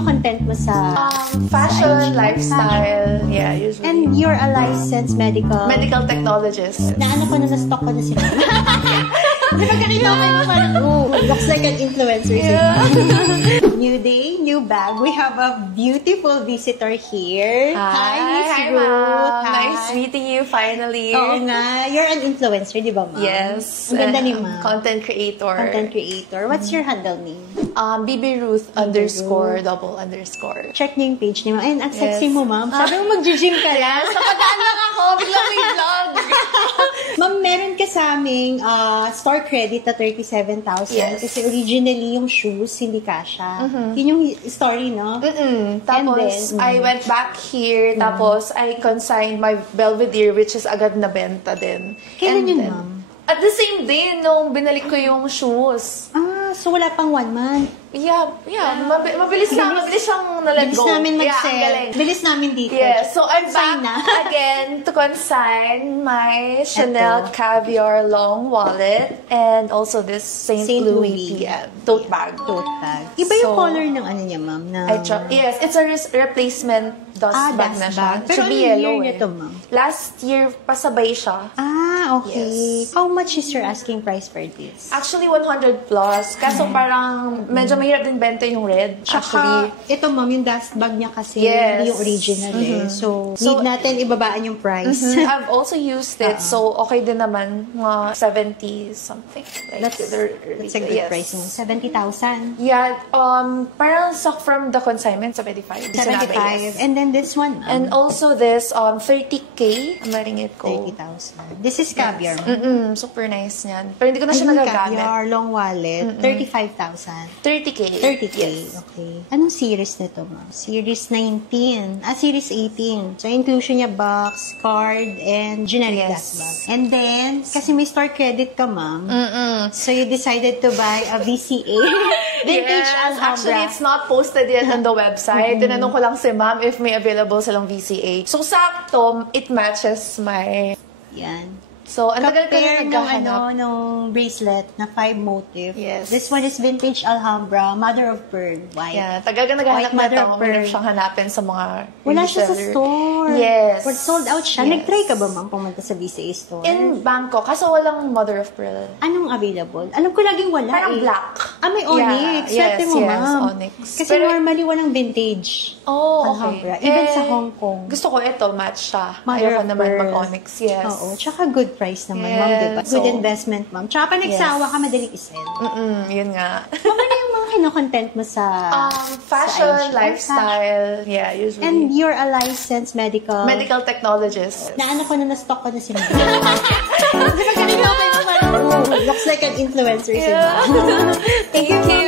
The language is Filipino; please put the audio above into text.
kino-content mo sa fashion, sa lifestyle, yeah, usually. And you're a licensed medical technologist. Naano ko na na-stock ko na sila. Di ba kakita ko yung parang, looks like an influencer. Yeah. New day, new bag. We have a beautiful visitor here. Hi, Miss Ruth. Nice meeting you finally. Oo nga. You're an influencer, di ba, ma'am? Yes. Ang ganda ni ma'am. Content creator. Content creator. What's your handle name? BB Ruth _ double _ Check niyo yung page ni ma'am. Ayun, ang sexy mo, ma'am. Sabi mo mag-gym ka lang. Yes, napadaan lang ako. Biglang may vlog. Ma'am, meron ka sa aming store credit na 37,000. Yes. Kasi originally yung shoes, hindi kasha. Yun yung story, no? Tapos, I went back here. Tapos, I consigned my Belvedere, which is agad na benta din. Kailan yun, ma'am? At the same day, nung binalik ko yung shoes. So wala pang 1 month. Yeah. Mabilis lang. Mabilis siyang na-let go. Bilis namin mag-sell. Yeah, Bilis namin dito. Yeah, so I'm back again to consign my Chanel Caviar long wallet and also this Saint Louis PM tote bag. Iba yung color ng ano niya, ma'am? Yes, it's a replacement dust bag na siya. Pero should be year yellow niya to, ma'am? Last year, pasabay siya. Okay. Yes. How much is your asking price for this? Actually, 100 plus. Kaso parang medyo mahirap din benta yung red. Actually, ito, ma'am, yung dust bag niya kasi hindi yung original So, need natin ibabaan yung price. I've also used it. So, okay din naman. Mga 70 something. Like, That's a good price mo. 70,000. Yeah. Parang from the consignment, 75. 75. And then this one. And also this, 30K. I'm letting it go. 30,000. This is caviar. Super nice niyan. Pero hindi ko na siya nagagamit. Caviar, long wallet, 35,000. 30K. 30K. Yes. Okay. Anong series nito, ma'am? Series 19. Series 18. So, inclusion niya box, card, and generic dust bag. And then, kasi may store credit ka, ma'am. So, you decided to buy a VCA. Vintage Alhambra. Actually, it's not posted yet on the website. Tinanong ko lang si ma'am if may available silang VCA. So, sakto, it matches my... Yan. So, ang tagal ko na naghahanap. Nung bracelet na 5 motif. Yes. This one is Vintage Alhambra, Mother of Pearl, white. Yeah, tagal ka naghahanap na ito. Mahirap siyang hanapin sa mga Wala siya sa store. Yes. But sold out siya. Yes. Nag-try ka ba, ma'am, pumunta sa VCA store? In Bangkok, kaso walang Mother of Pearl. Anong available? Alam ko laging wala Parang black. May onyx. Yeah. Swerte mo, ma'am. Onyx. Kasi normally walang vintage. Okay. Even sa Hong Kong. Gusto ko ito, match siya. Mother Ayoko of naman Pearl. mag-onyx. Yes. Oo. Tsaka good price naman, Yes. ma'am, diba? So, good investment, ma'am. Tsaka pa nagsawa ka, madaling isell. Yun nga. Ma'am, ano yung mga kino-content mo sa fashion, sa lifestyle. Yeah, usually. And you're a licensed medical technologist. Naano ko na na-stock ko na si ma'am. Di ba kanina ko yung parang, looks like an influencer si ma'am. Thank you.